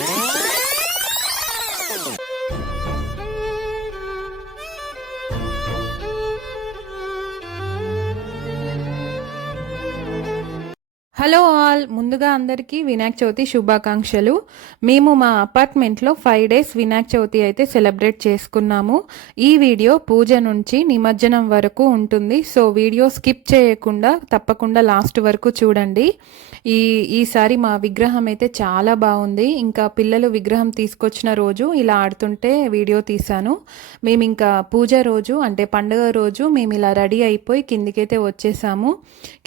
Hello all, ముందుగా అందరికీ వినాయక చవితి శుభాకాంక్షలు. మేము మా అపార్ట్మెంట్లో 5 డేస్ వినాయక చవితి అయితే సెలబ్రేట్ చేసుకున్నాము. ఈ వీడియో పూజ నుంచి నిమజ్జనం వరకు ఉంటుంది. సో వీడియో స్కిప్ చేయకుండా తప్పకుండా లాస్ట్ వరకు చూడండి. ఈసారి మా విగ్రహం అయితే చాలా బాగుంది. ఇంకా పిల్లలు విగ్రహం తీసుకొచ్చిన రోజు ఇలా ఆడుతుంటే వీడియో తీశాను. మేము ఇంకా పూజ రోజు అంటే పండుగ రోజు మేము ఇలా రెడీ అయిపోయి కిందికైతే వచ్చేసాము.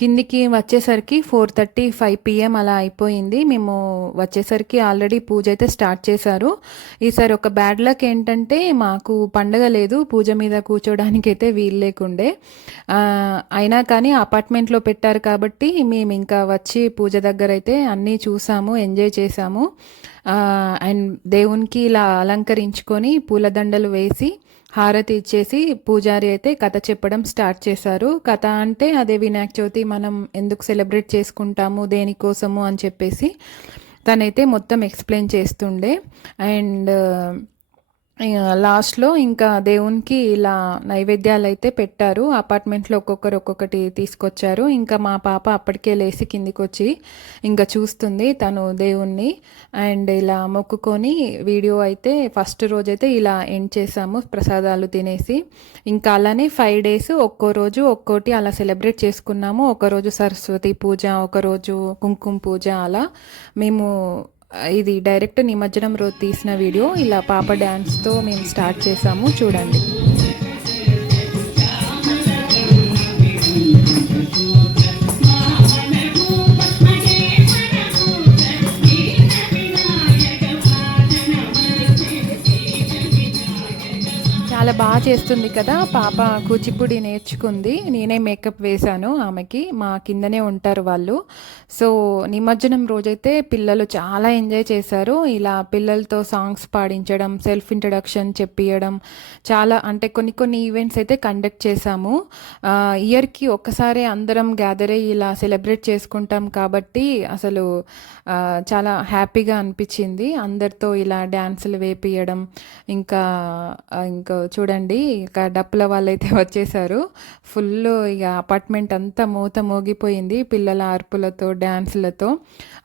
కిందికి వచ్చేసరికి 4:35 PM అలా అయిపోయింది. మేము వచ్చేసరికి ఆల్రెడీ పూజ అయితే స్టార్ట్ చేశారు. ఈసారి ఒక బ్యాడ్ లక్ ఏంటంటే మాకు పండగ లేదు, పూజ మీద కూర్చోడానికి అయితే వీలు లేకుండే. అయినా కానీ అపార్ట్మెంట్లో పెట్టారు కాబట్టి మేము ఇంకా వచ్చి పూజ దగ్గర అయితే అన్నీ చూసాము, ఎంజాయ్ చేసాము. అండ్ దేవునికి ఇలా అలంకరించుకొని పూలదండలు వేసి హారతి ఇచ్చేసి పూజారి అయితే కథ చెప్పడం స్టార్ట్ చేశారు. కథ అంటే అదే వినాయక చవితి మనం ఎందుకు సెలబ్రేట్ చేసుకుంటాము, దేనికోసము అని చెప్పేసి తనైతే మొత్తం ఎక్స్ప్లెయిన్ చేస్తుండే. అండ్ లాస్ట్లో ఇంకా దేవునికి ఇలా నైవేద్యాలు అయితే పెట్టారు. అపార్ట్మెంట్లో ఒక్కొక్కరు ఒక్కొక్కటి తీసుకొచ్చారు. ఇంకా మా పాప అప్పటికే లేచి కిందికి వచ్చి ఇంకా చూస్తుంది తను దేవుణ్ణి. అండ్ ఇలా మొక్కుకొని వీడియో అయితే ఫస్ట్ రోజైతే ఇలా ఎండ్ చేసాము ప్రసాదాలు తినేసి. ఇంకా అలానే 5 డేస్ ఒక్కో రోజు ఒక్కోటి అలా సెలబ్రేట్ చేసుకున్నాము. ఒకరోజు సరస్వతి పూజ, ఒకరోజు కుంకుమ పూజ, అలా మేము ఇది డైరెక్ట్ నిమజ్జనం రోజు తీసిన వీడియో. ఇలా పాప డ్యాన్స్తో మేము స్టార్ట్ చేసాము, చూడండి. చాలా బాగా చేస్తుంది కదా పాప, కూచిపూడి నేర్చుకుంది. నేనే మేకప్ వేశాను ఆమెకి, మా కిందనే ఉంటారు వాళ్ళు. సో నిమజ్జనం రోజైతే పిల్లలు చాలా ఎంజాయ్ చేశారు. ఇలా పిల్లలతో సాంగ్స్ పాడించడం, సెల్ఫ్ ఇంట్రడక్షన్ చెప్పియడం, చాలా అంటే కొన్ని ఈవెంట్స్ అయితే కండక్ట్ చేశాము. ఇయర్కి ఒక్కసారి అందరం గ్యాదర్ అయ్యి ఇలా సెలబ్రేట్ చేసుకుంటాం కాబట్టి అసలు చాలా హ్యాపీగా అనిపించింది. అందరితో ఇలా డ్యాన్సులు వేపియడం, ఇంకా చూడండి ఇక డప్పుల వాళ్ళైతే వచ్చేసారు. ఫుల్ ఇక అపార్ట్మెంట్ అంతా మోగిపోయింది పిల్లల అరుపులతో, డ్యాన్సులతో.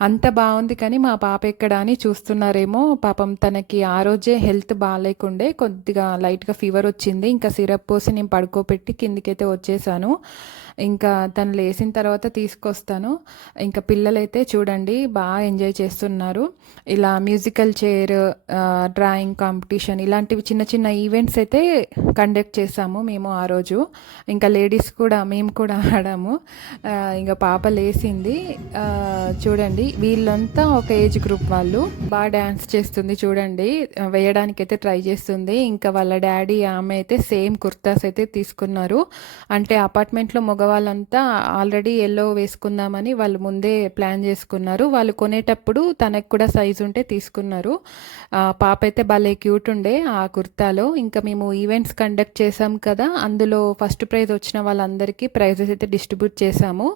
అంత బాగుంది. కానీ మా పాప ఎక్కడ అని చూస్తున్నారేమో, పాపం తనకి ఆ రోజే హెల్త్ బాగాలేకుండే, కొద్దిగా లైట్గా ఫీవర్ వచ్చింది. ఇంకా సిరప్ పోసి నేను పడుకోబెట్టి కిందికైతే వచ్చేసాను. ఇంకా తను లేచిన తర్వాత తీసుకొస్తాను. ఇంకా పిల్లలైతే చూడండి బాగా ఎంజాయ్ చేస్తున్నారు. ఇలా మ్యూజికల్ చైర్, డ్రాయింగ్ కాంపిటీషన్, ఇలాంటివి చిన్న చిన్న ఈవెంట్స్ అయితే కండక్ట్ చేసాము మేము ఆ రోజు. ఇంకా లేడీస్ కూడా మేము కూడా ఆడాము. ఇంకా పాప లేచింది. చూడండి వీళ్ళంతా ఒక ఏజ్ గ్రూప్ వాళ్ళు. బాగా డ్యాన్స్ చేస్తుంది చూడండి, వేయడానికైతే ట్రై చేస్తుంది. ఇంకా వాళ్ళ డాడీ ఆమె అయితే సేమ్ కుర్తాస్ అయితే తీసుకున్నారు. అంటే అపార్ట్మెంట్లో వాళ్ళంతా ఆల్రెడీ ఎల్లో వేసుకుందామని వాళ్ళు ముందే ప్లాన్ చేసుకున్నారు. వాళ్ళు కొనేటప్పుడు తనకు కూడా సైజు ఉంటే తీసుకున్నారు. పాప అయితే భలే క్యూట్ ఉండే ఆ కుర్తాలో. ఇంకా మేము ఈవెంట్స్ కండక్ట్ చేసాం కదా, అందులో ఫస్ట్ ప్రైజ్ వచ్చిన వాళ్ళందరికీ ప్రైజెస్ అయితే డిస్ట్రిబ్యూట్ చేశాము.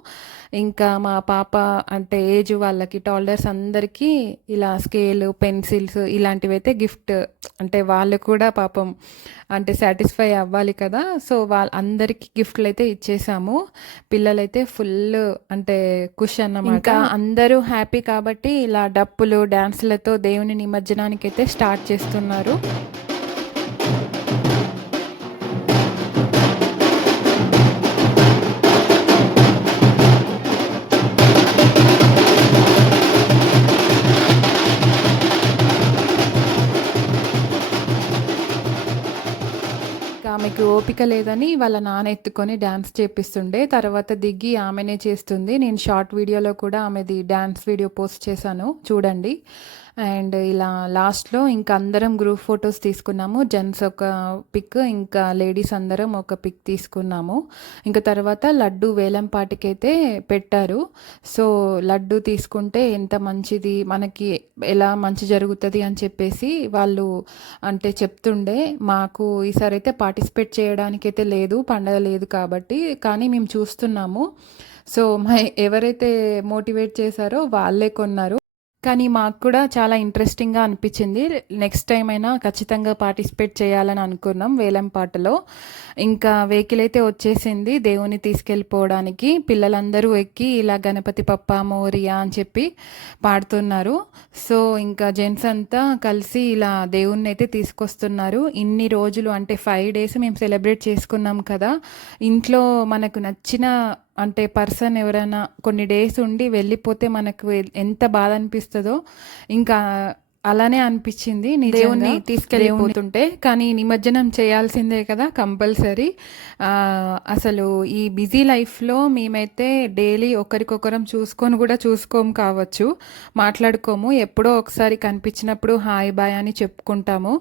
ఇంకా మా పాప అంటే ఏజ్ వాళ్ళకి టోల్డర్స్ అందరికీ ఇలా స్కేలు, పెన్సిల్స్ ఇలాంటివి అయితే గిఫ్ట్, అంటే వాళ్ళు కూడా పాపం అంటే సాటిస్ఫై అవ్వాలి కదా. సో అందరికీ గిఫ్ట్లు అయితే ఇచ్చేసాము. పిల్లలైతే ఫుల్ అంటే ఖుష్ అన్నమాట. ఇంకా అందరూ హ్యాపీ కాబట్టి ఇలా డప్పులు, డ్యాన్సులతో దేవుని నిమజ్జనానికి అయితే స్టార్ట్ చేస్తున్నారు. ఆమెకు ఓపిక లేదని వాళ్ళ నాన్న ఎత్తుకొని డ్యాన్స్ చేపిస్తుండే. తర్వాత దిగి ఆమెనే చేస్తుంది. నేను షార్ట్ వీడియోలో కూడా ఆమెది డ్యాన్స్ వీడియో పోస్ట్ చేశాను, చూడండి. అండ్ ఇలా లాస్ట్లో ఇంకా అందరం గ్రూప్ ఫొటోస్ తీసుకున్నాము. జెంట్స్ ఒక పిక్, ఇంకా లేడీస్ అందరం ఒక పిక్ తీసుకున్నాము. ఇంకా తర్వాత లడ్డు వేలంపాటికైతే పెట్టారు. సో లడ్డు తీసుకుంటే ఎంత మంచిది, మనకి ఎలా మంచి జరుగుతుంది అని చెప్పేసి వాళ్ళు అంటే చెప్తుండే. మాకు ఈసారి అయితే పార్టిసిపేట్ చేయడానికైతే లేదు, పండగ లేదు కాబట్టి, కానీ మేము చూస్తున్నాము. సో ఎవరైతే మోటివేట్ చేశారో వాళ్ళే కొన్నారు. కానీ మాకు కూడా చాలా ఇంట్రెస్టింగ్‌గా అనిపిచ్చింది. నెక్స్ట్ టైమ్ అయినా ఖచ్చితంగా పార్టిసిపేట్ చేయాలని అనుకున్నాం వేలం పాటలో. ఇంకా వెహికల్ అయితే వచ్చేసింది దేవుడిని తీసుకెళ్ళిపోవడానికి. పిల్లలందరూ ఎక్కి ఇలా గణపతి బప్పా మోరియా అని చెప్పి పాడుతున్నారు. సో, ఇంకా జెంట్స్ అంతా కలిసి ఇలా దేవుడినైతే తీసుకొస్తున్నారు. ఇన్ని రోజులు అంటే 5 డేస్ మేము సెలబ్రేట్ చేసుకున్నాం కదా! ఇంట్లో మనకు నచ్చిన అంటే పర్సన్ ఎవరైనా కొన్ని డేస్ ఉండి వెళ్ళిపోతే మనకు ఎంత బాధ అనిపిస్తదో ఇంకా అలానే అనిపించింది నిజంగా దేవుణ్ణి తీసుకెళ్ళిపోతుంటే. కానీ నిమజ్జనం చేయాల్సిందే కదా కంపల్సరీ. అసలు ఈ బిజీ లైఫ్లో మేమైతే డైలీ ఒకరికొకరం చూసుకొని కూడా చూసుకోము కావచ్చు, మాట్లాడుకోము. ఎప్పుడో ఒకసారి కనిపించినప్పుడు హాయ్ బాయ్ అని చెప్పుకుంటాము.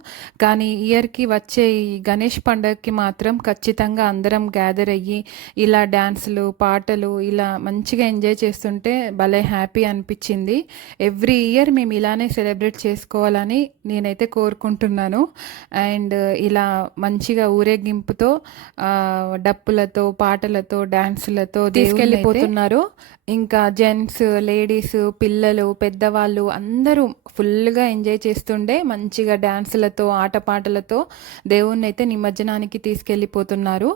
కానీ ఇయర్కి వచ్చే ఈ గణేష్ పండగకి మాత్రం ఖచ్చితంగా అందరం గ్యాదర్ అయ్యి ఇలా డ్యాన్సులు పాటలు ఇలా మంచిగా ఎంజాయ్ చేస్తుంటే భలే హ్యాపీ అనిపించింది. ఎవ్రీ ఇయర్ మేము ఇలానే సెలబ్రేట్ చేసుకోవాలని నేనైతే కోరుకుంటున్నాను. అండ్ ఇలా మంచిగా ఊరేగింపుతో డప్పులతో పాటలతో డ్యాన్సులతో తీసుకెళ్ళిపోతున్నారు. ఇంకా జెంట్స్ లేడీస్ పిల్లలు పెద్దవాళ్ళు అందరూ ఫుల్గా ఎంజాయ్ చేస్తుండే మంచిగా డ్యాన్సులతో ఆటపాటలతో దేవుణ్ణి అయితే నిమజ్జనానికి తీసుకెళ్ళిపోతున్నారు.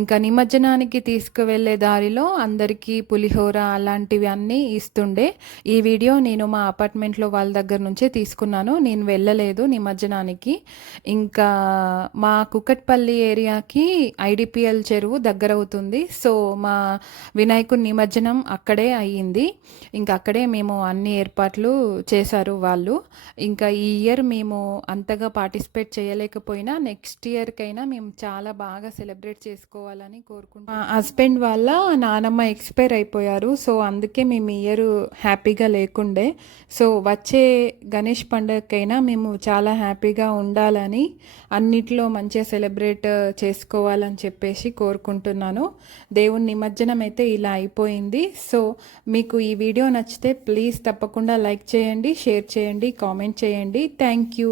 ఇంకా నిమజ్జనానికి తీసుకువెళ్ళే దారిలో అందరికీ పులిహోర అలాంటివి అన్నీ ఇస్తుండే. ఈ వీడియో నేను మా అపార్ట్మెంట్లో వాళ్ళ దగ్గర నుంచే తీసుకున్నాను, నేను వెళ్ళలేదు నిమజ్జనానికి. ఇంకా మా కుకట్పల్లి ఏరియాకి ఐడిపిఎల్ చెరువు దగ్గర అవుతుంది. సో మా వినాయకుడి నిమజ్జనం అక్కడే అయ్యింది. ఇంకా అక్కడే మేము అన్ని ఏర్పాట్లు చేశారు వాళ్ళు. ఇంకా ఈ ఇయర్ మేము అంతగా పార్టిసిపేట్ చేయలేకపోయినా నెక్స్ట్ ఇయర్కైనా మేము చాలా బాగా సెలబ్రేట్ చేసుకోవాలని కోరుకుంటున్నాం. మా హస్బెండ్ వాళ్ళ నానమ్మ ఎక్స్పైర్ అయిపోయారు. సో అందుకే మేము ఈ ఇయర్ హ్యాపీగా లేకుండే. సో వచ్చే గణేష్ పండుగకైనా మేము చాలా హ్యాపీగా ఉండాలని అన్నిట్లో మంచిగా సెలబ్రేట్ చేసుకోవాలని చెప్పేసి కోరుకుంటున్నాను. దేవుని నిమజ్జనం అయితే ఇలా అయిపోయింది. సో మీకు ఈ వీడియో నచ్చితే ప్లీజ్ తప్పకుండా లైక్ చేయండి, షేర్ చేయండి, కామెంట్ చేయండి. Thank you.